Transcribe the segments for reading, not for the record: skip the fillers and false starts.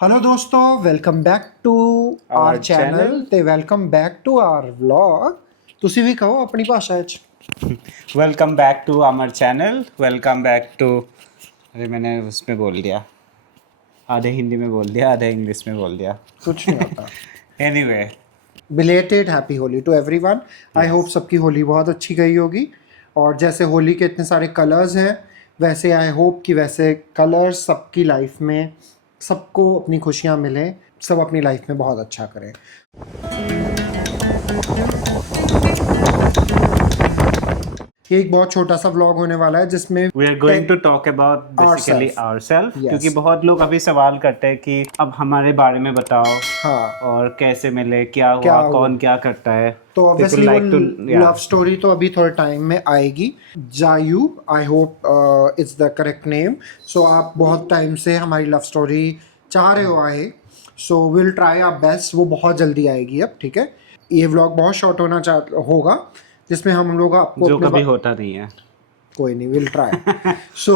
Hello दोस्तों, welcome back to our Our channel channel. ਤੇ welcome back to our vlog. ਤੁਸੀਂ ਵੀ ਕਹੋ ਆਪਣੀ ਭਾਸ਼ਾ ਵਿੱਚ। Welcome back to our channel. Welcome back to, अरे मैंने उसमें बोल दिया, आधे हिंदी में बोल दिया, आधे इंग्लिश में बोल दिया। कुछ नहीं होता। Anyway, belated happy Holi to everyone. I hope सबकी होली बहुत अच्छी गई होगी। और जैसे होली के इतने सारे कलर्स हैं, वैसे आई होप कि वैसे कलर्स सबकी लाइफ में सबको अपनी खुशियाँ मिलें, सब अपनी लाइफ में बहुत अच्छा करें। ये एक बहुत छोटा सा व्लॉग होने वाला है जिसमें we are going to talk about basically ourself, Yes. क्योंकि बहुत लोग अभी सवाल करते हैं कि अब हमारे बारे में बताओ हाँ, और कैसे मिले, क्या क्या हुआ, हुआ? कौन क्या करता है। तो People ऑब्वियसली वो like to, yeah. Love story तो अभी थोड़े टाइम में आएगी। Jayu, I hope it's the correct name. So आप बहुत टाइम से हमारी लव स्टोरी चाह रहे हो आए, so will try our best. वो बहुत जल्दी आएगी अब, ठीक है। ये व्लॉग बहुत शॉर्ट होगा, जिसमें हम लोग आपको जो अपने कभी होता नहीं है। कोई नहीं, विल ट्राई। सो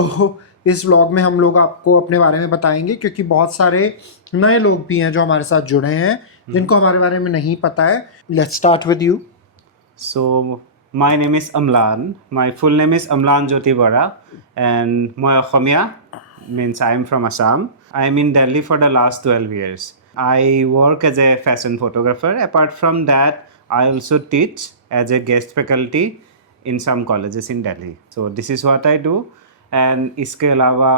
इस व्लॉग में हम लोग आपको अपने बारे में बताएंगे, क्योंकि बहुत सारे नए लोग भी हैं जो हमारे साथ जुड़े हैं, जिनको हमारे बारे में नहीं पता है। Let's start with you. So, my name is Amlan. My full name is Amlan Jyoti Bora, and my Khomia means I am from Assam. I am in Delhi for the last 12 years. I work as a fashion photographer. Apart from that, I also teach as a guest faculty in some colleges in Delhi. So, this is what I do. And इसके अलावा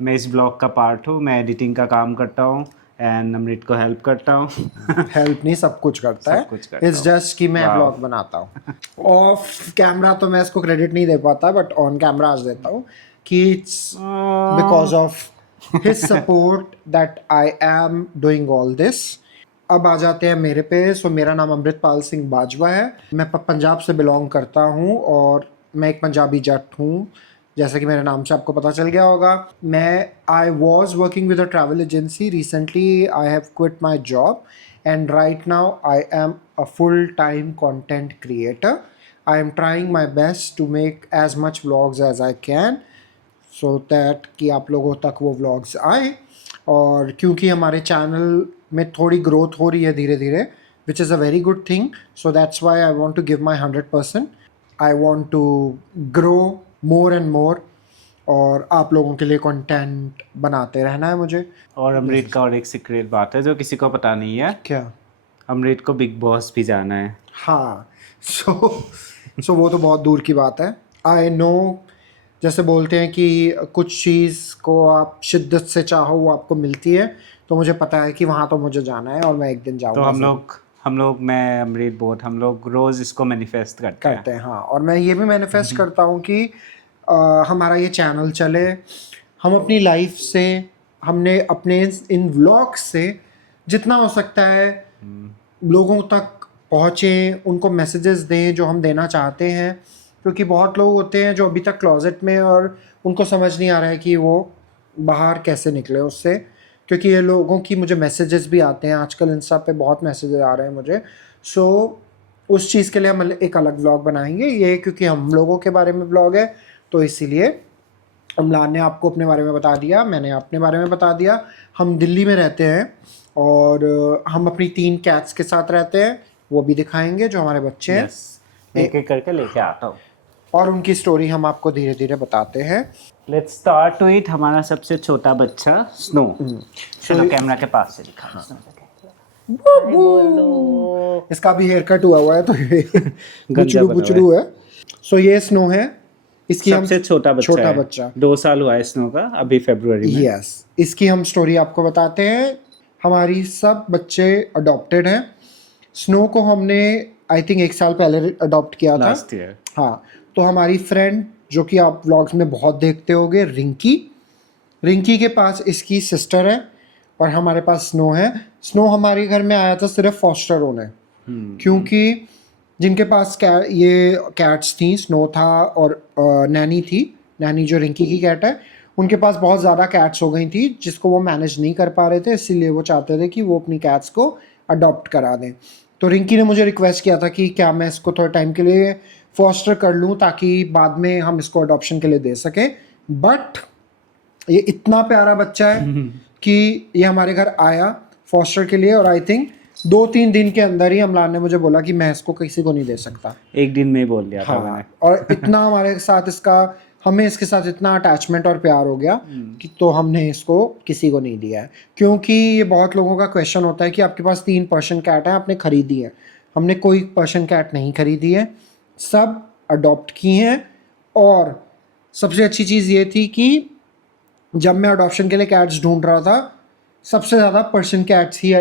मैं इस blog का part हूँ, मैं editing का काम करता हूँ एंड अमृत को हेल्प करता हूँ। हेल्प नहीं, सब कुछ करता सब कुछ है। करता इट्स हूँ। जस्ट कि मैं Wow. ब्लॉग बनाता हूँ। ऑफ कैमरा तो मैं इसको क्रेडिट नहीं दे पाता, बट ऑन कैमरा आज देता हूँ कि it's because of his support that I am doing all this. अब आ जाते हैं मेरे पे। सो मेरा नाम अमृतपाल सिंह बाजवा है। मैं पंजाब से बिलोंग करता हूँ और मैं एक पंजाबी जट हूँ, जैसा कि मेरे नाम से आपको पता चल गया होगा। मैं I was working with a travel agency. Recently I have quit my job and right now I am a full time content creator. I am trying my best to make as much vlogs as I can, so that कि आप लोगों तक वो vlogs आए। और क्योंकि हमारे channel में थोड़ी ग्रोथ हो रही है धीरे धीरे, which is a very good thing. So that's why I want to give my 100%। I want to grow more and more, और आप लोगों के लिए कंटेंट बनाते रहना है मुझे। और अमृत का और एक सीक्रेट बात है जो किसी को पता नहीं है, क्या? अमृत को बिग बॉस भी जाना है। हाँ, सो वो तो बहुत दूर की बात है। आई नो, जैसे बोलते हैं कि कुछ चीज़ को आप शिद्दत से चाहो वो आपको मिलती है, तो मुझे पता है कि वहाँ तो मुझे जाना है और मैं एक दिन तो जाऊँगा। हम लोग मैं अमृत बोथ हम लोग रोज इसको मैनिफेस्ट करते हैं। करते हैं, हाँ। और मैं ये भी मैनिफेस्ट करता हूँ कि हमारा ये चैनल चले। हम अपनी लाइफ से, हमने अपने इन व्लॉग्स से जितना हो सकता है लोगों तक पहुँचे, उनको मैसेजेस दें जो हम देना चाहते हैं। क्योंकि बहुत लोग होते हैं जो अभी तक क्लोजेट में, और उनको समझ नहीं आ रहा है कि वो बाहर कैसे निकले उससे। क्योंकि ये लोगों की मुझे मैसेजेस भी आते हैं आजकल, इंस्टा पे बहुत मैसेजेस आ रहे हैं मुझे। सो उस चीज़ के लिए हम एक अलग व्लॉग बनाएंगे। ये क्योंकि हम लोगों के बारे में व्लॉग है, तो इसीलिए अम्लान ने आपको अपने बारे में बता दिया, मैंने अपने बारे में बता दिया। हम दिल्ली में रहते हैं और हम अपनी 3 कैट्स के साथ रहते हैं, वो भी दिखाएंगे जो हमारे बच्चे हैं। यस, एक एक करके लेके आता हूँ और उनकी स्टोरी हम आपको धीरे धीरे बताते हैं। Let's start to it. हमारा सबसे छोटा बच्चा स्नो, चलो कैमरा के पास से दिखा। इसका भी हेयर कट हुआ है, तो ये बुचड़ू बना बुचड़ू है। सो ये स्नो है, इसकी सबसे छोटा छोटा बच्चा 2 साल हुआ है स्नो का, अभी फरवरी में। यस, इसकी हम स्टोरी आपको बताते हैं। हमारी सब बच्चे अडॉप्टेड हैं। स्नो को हमने आई थिंक 1 साल पहले अडॉप्ट किया था, लास्ट ईयर। हाँ। तो हमारी फ्रेंड जो कि आप व्लॉग्स में बहुत देखते होगे, रिंकी के पास इसकी सिस्टर है और हमारे पास स्नो है। स्नो हमारे घर में आया था सिर्फ फॉस्टर होने, क्योंकि जिनके पास ये कैट्स थी, स्नो था और नैनी थी, नैनी जो रिंकी की कैट है, उनके पास बहुत ज़्यादा कैट्स हो गई थी जिसको वो मैनेज नहीं कर पा रहे थे, इसीलिए वो चाहते थे कि वो अपनी कैट्स को अडॉप्ट करा दें। तो रिंकी ने मुझे रिक्वेस्ट किया था कि क्या मैं इसको थोड़े टाइम के लिए फॉस्टर कर लूँ ताकि बाद में हम इसको अडॉप्शन के लिए दे सकें। बट ये इतना प्यारा बच्चा है कि ये हमारे घर आया फॉस्टर के लिए, और आई थिंक 2-3 दिन के अंदर ही अम्लान ने मुझे बोला कि मैं इसको किसी को नहीं दे सकता। एक दिन में ही बोल दिया था मैंने। हाँ, और इतना हमारे साथ हमें इसके साथ इतना अटैचमेंट और प्यार हो गया कि तो हमने इसको किसी को नहीं दिया है। क्योंकि ये बहुत लोगों का क्वेश्चन होता है कि आपके पास 3 पर्शियन कैट हैं, आपने खरीदी है। हमने कोई पर्शियन कैट नहीं खरीदी है, सब अडॉप्ट की हैं। और सबसे अच्छी चीज़ ये थी कि जब मैं अडॉप्शन के लिए कैट्स ढूंढ रहा था, सबसे ज़्यादा पर्शियन कैट्स ही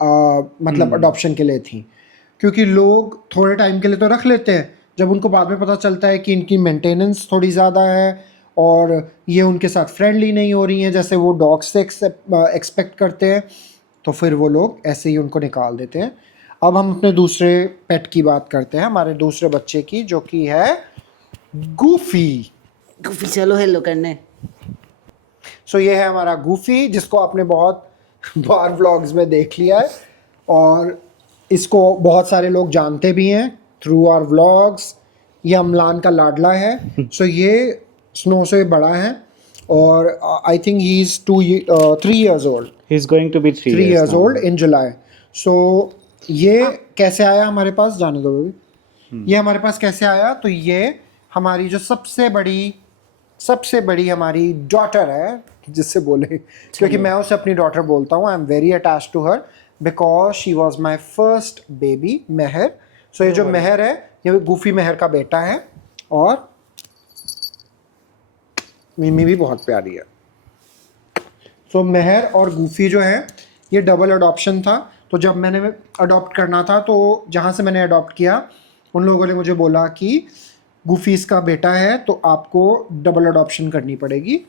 मतलब अडॉप्शन के लिए थी। क्योंकि लोग थोड़े टाइम के लिए तो रख लेते हैं, जब उनको बाद में पता चलता है कि इनकी मेंटेनेंस थोड़ी ज़्यादा है और ये उनके साथ फ्रेंडली नहीं हो रही हैं जैसे वो डॉग्स से एक्सपेक्ट करते हैं, तो फिर वो लोग ऐसे ही उनको निकाल देते हैं। अब हम अपने दूसरे पेट की बात करते हैं, हमारे दूसरे बच्चे की, जो कि है गूफी। गूफी चलो हेलो करने। सो ये है हमारा गूफी, जिसको आपने बहुत बार व्लॉग्स में देख लिया है और इसको बहुत सारे लोग जानते भी हैं थ्रू आवर व्लॉग्स। ये अम्लान का लाडला है। सो ये स्नो से बड़ा है और I think he is 3 years old. He is going to be 3 years old in July. So ये कैसे आया हमारे पास, जाने दो बेबी। ये हमारे पास कैसे आया, तो ये हमारी जो सबसे बड़ी हमारी डॉटर है, जिससे बोले, क्योंकि मैं उसे अपनी डॉटर बोलता हूँ। I am very attached to her because she was my first baby, Mehar. So ये जो मेहर है, ये गूफी मेहर का बेटा है और मिमी भी बहुत प्यारी है। सो मेहर और गूफी जो है ये डबल अडॉप्शन था। तो जब मैंने अडॉप्ट करना था, तो जहाँ से मैंने अडॉप्ट किया उन लोगों ने मुझे बोला कि गूफी इसका बेटा है तो आपको डबल अडॉप्शन करनी पड़ेगी।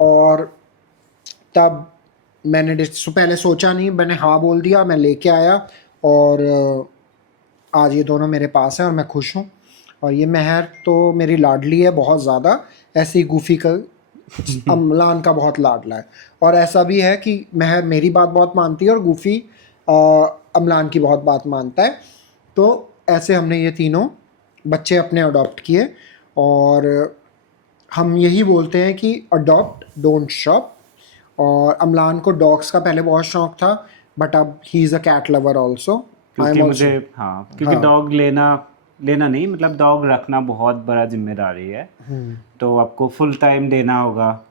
और तब मैंने पहले सोचा नहीं, मैंने हाँ बोल दिया, मैं लेके आया और आज ये दोनों मेरे पास हैं और मैं खुश हूँ। और ये मेहर तो मेरी लाडली है बहुत ज़्यादा, ऐसे ही गूफी का अम्लान का बहुत लाडला है। और ऐसा भी है कि मेहर मेरी बात बहुत मानती है और गूफी अम्लान की बहुत बात मानता है। तो ऐसे हमने ये तीनों बच्चे अपने अडॉप्ट किए और हम यही बोलते हैं कि अडॉप्ट डोंट शॉप। और अम्लान को डॉग्स का पहले बहुत शौक था, बट अब he is a cat lover also. क्योंकि मुझे क्योंकि डॉग लेना नहीं, मतलब डॉग रखना बहुत बड़ा जिम्मेदारी है। तो आपको फुल टाइम देना होगा।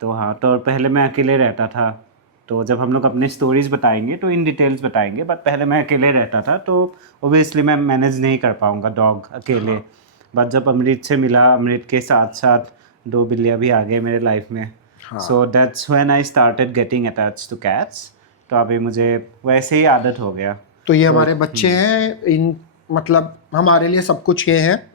तो हाँ, तो पहले मैं अकेले रहता था। तो जब हम लोग अपनी स्टोरीज बताएंगे तो इन डिटेल्स बताएंगे, बट पहले मैं अकेले रहता था तो ओबियसली मैं मैनेज नहीं कर पाऊँगा डॉग अकेले। बट जब अमृत से मिला, अमृत के साथ साथ 2 बिल्लियाँ भी आ गए मेरे लाइफ में। So that's when I started getting attached two cats. तो अभी मुझे वैसे ही आदत हो गया। तो ये हमारे बच्चे हैं, इन मतलब हमारे लिए सब कुछ ये है।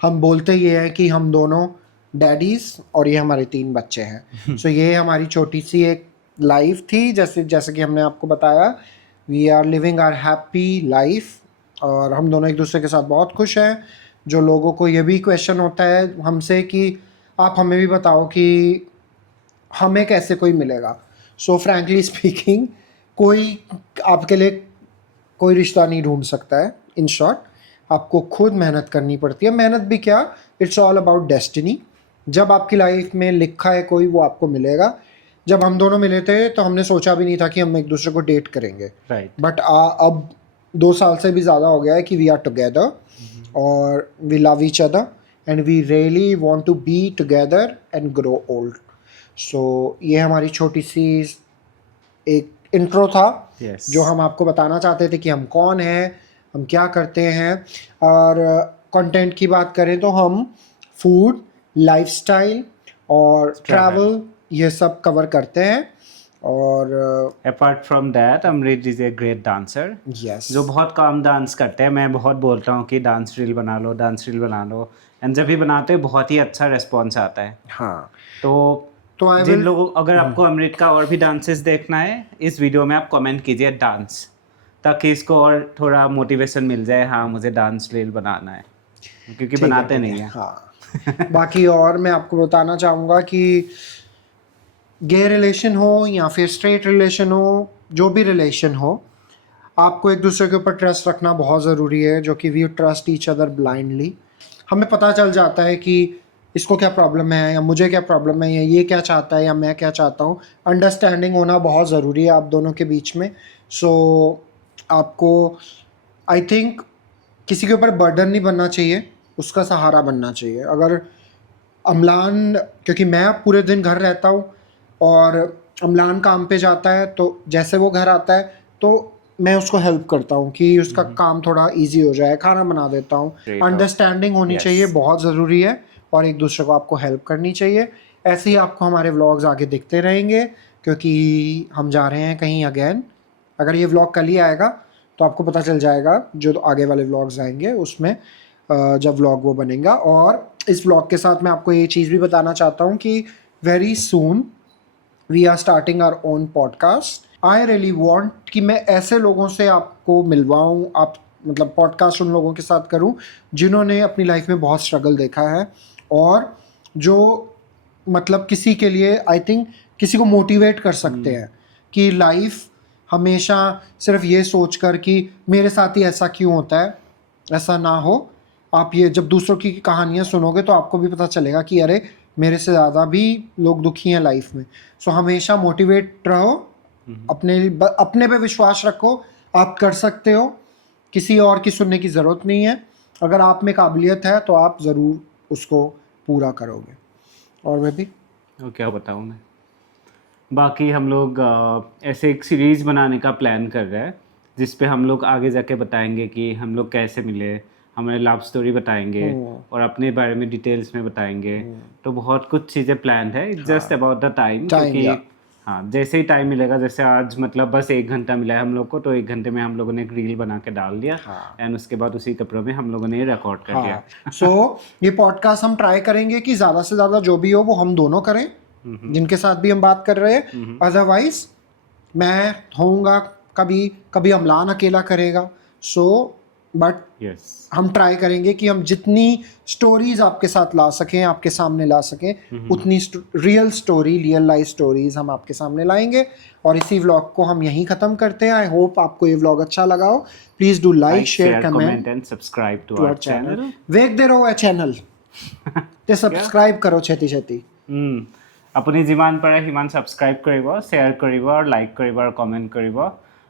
हम बोलते ये हैं कि हम दोनों डैडीज और ये हमारे 3 बच्चे हैं। सो ये हमारी छोटी सी एक लाइफ थी, जैसे कि हमने आपको बताया, we are living our happy life और हम दोनों एक दूसरे के साथ बहुत खुश हैं। जो लोगों को ये भी क्वेश्चन होता है हमसे कि आप हमें भी बताओ कि हमें कैसे कोई मिलेगा। सो फ्रैंकली स्पीकिंग, कोई आपके लिए कोई रिश्ता नहीं ढूंढ सकता है। इन शॉर्ट, आपको खुद मेहनत करनी पड़ती है। मेहनत भी क्या, इट्स ऑल अबाउट डेस्टिनी। जब आपकी लाइफ में लिखा है कोई, वो आपको मिलेगा। जब हम दोनों मिले थे तो हमने सोचा भी नहीं था कि हम एक दूसरे को डेट करेंगे, बट अब 2 साल से भी ज़्यादा हो गया है कि वी आर टुगेदर और we love each other and we really want to be together and grow old. So ये हमारी छोटी सी एक इंट्रो था, जो हम आपको बताना चाहते थे कि हम कौन हैं, हम क्या करते हैं। और कंटेंट की बात करें तो हम फूड, लाइफस्टाइल और ट्रैवल ये सब कवर करते हैं। और apart from that, Amrit is a great dancer, जो बहुत कम डांस करते हैं। मैं बहुत बोलता हूँ कि डांस रील बना लो, डांस रील बना लो, एंड जब भी बनाते हैं बहुत ही अच्छा रिस्पॉन्स आता है। हाँ, तो जिन लोगों, अगर आपको अमृत का और भी डांसेस देखना है, इस वीडियो में आप कमेंट कीजिए डांस, ताकि इसको और थोड़ा मोटिवेशन मिल जाए। हाँ, मुझे डांस रील बनाना है, क्योंकि बनाते नहीं है। हाँ बाकी और मैं आपको बताना चाहूँगा कि गे रिलेशन हो या फिर स्ट्रेट रिलेशन हो, जो भी रिलेशन हो, आपको एक दूसरे के ऊपर ट्रस्ट रखना बहुत ज़रूरी है, जो कि we trust each other blindly. हमें पता चल जाता है कि इसको क्या प्रॉब्लम है या मुझे क्या प्रॉब्लम है या ये क्या चाहता है या मैं क्या चाहता हूँ. अंडरस्टैंडिंग होना बहुत ज़रूरी है आप दोनों के बीच में. सो आपको आई थिंक किसी के ऊपर बर्डन नहीं बनना चाहिए, उसका सहारा बनना चाहिए. अगर अम्लान, क्योंकि मैं पूरे दिन घर रहता हूँ और अम्लान काम पे जाता है, तो जैसे वो घर आता है तो मैं उसको हेल्प करता हूँ कि उसका काम थोड़ा इजी हो जाए, खाना बना देता हूँ. Great. अंडरस्टैंडिंग होनी Yes. चाहिए, बहुत ज़रूरी है. और एक दूसरे को आपको हेल्प करनी चाहिए. ऐसे ही आपको हमारे व्लॉग्स आगे दिखते रहेंगे क्योंकि हम जा रहे हैं कहीं अगेन. अगर ये व्लॉग कल ही आएगा तो आपको पता चल जाएगा जो आगे वाले व्लॉग्स आएंगे उसमें जब व्लॉग वो बनेगा. और इस व्लॉग के साथ मैं आपको ये चीज़ भी बताना चाहता हूँ कि very soon we are starting our own podcast. I really want कि मैं ऐसे लोगों से आपको मिलवाऊँ, आप मतलब पॉडकास्ट उन लोगों के साथ करूँ जिन्होंने अपनी लाइफ में बहुत स्ट्रगल देखा है और जो मतलब किसी के लिए आई थिंक किसी को मोटिवेट कर सकते हैं कि लाइफ हमेशा सिर्फ ये सोचकर कि मेरे साथ ही ऐसा क्यों होता है, ऐसा ना हो. आप ये जब दूसरों की कहानियाँ सुनोगे तो आपको भी पता चलेगा कि अरे मेरे से ज़्यादा भी लोग दुखी हैं लाइफ में. सो हमेशा मोटिवेट रहो, अपने पे विश्वास रखो, आप कर सकते हो, किसी और की सुनने की ज़रूरत नहीं है. अगर आप में काबिलियत है तो आप ज़रूर उसको पूरा करोगे. और मैं भी तो क्या बताऊँ मैं. बाकी हम लोग ऐसे एक सीरीज़ बनाने का प्लान कर रहे हैं जिस पे हम लोग आगे जाके बताएंगे कि हम लोग कैसे मिले, हमारे लव स्टोरी बताएंगे और अपने बारे में डिटेल्स में बताएंगे. तो बहुत कुछ चीज़ें प्लान है, जस्ट अबाउट द टाइम. क्योंकि yeah. हाँ, जैसे ही टाइम मिलेगा, जैसे आज मतलब बस 1 घंटा मिला है हम लोग को, तो 1 घंटे में हम लोगों ने एक रील बना के डाल दिया एंड उसके बाद उसी कपड़ों में हम लोगों ने रिकॉर्ड कर दिया. सो ये पॉडकास्ट हम ट्राई करेंगे कि ज़्यादा से ज़्यादा जो भी हो वो हम दोनों करें जिनके साथ भी हम बात कर रहे हैं. अदरवाइज मैं होऊंगा, कभी कभी अम्लान अकेला करेगा. सो बट यस, हम ट्राई करेंगे कि हम जितनी स्टोरीज आपके साथ ला सकें, आपके सामने ला सकें, उतनी real story, real life stories हम आपके सामने लाएंगे. और इसी व्लॉग को हम यहीं ख़त्म करते हैं. आई होप आपको ये व्लॉग अच्छा लगा हो. Please do like, share, comment and subscribe to our channel. वेखते रहो ए चैनल ते सब्सक्राइब करो छेती छेती. আপুনি যিমান পাৰে সিমান ছাবস্ক্ৰাইব কৰিব, শ্বেয়াৰ কৰিব আৰু লাইক কৰিব আৰু কমেণ্ট কৰিব.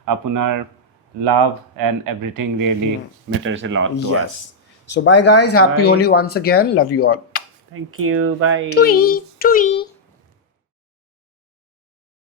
আপোনাৰ love and everything really matters A lot to আছ. So bye guys, happy Bye. Holi once again. Love you all. Thank you. Bye. Tweet, tweet.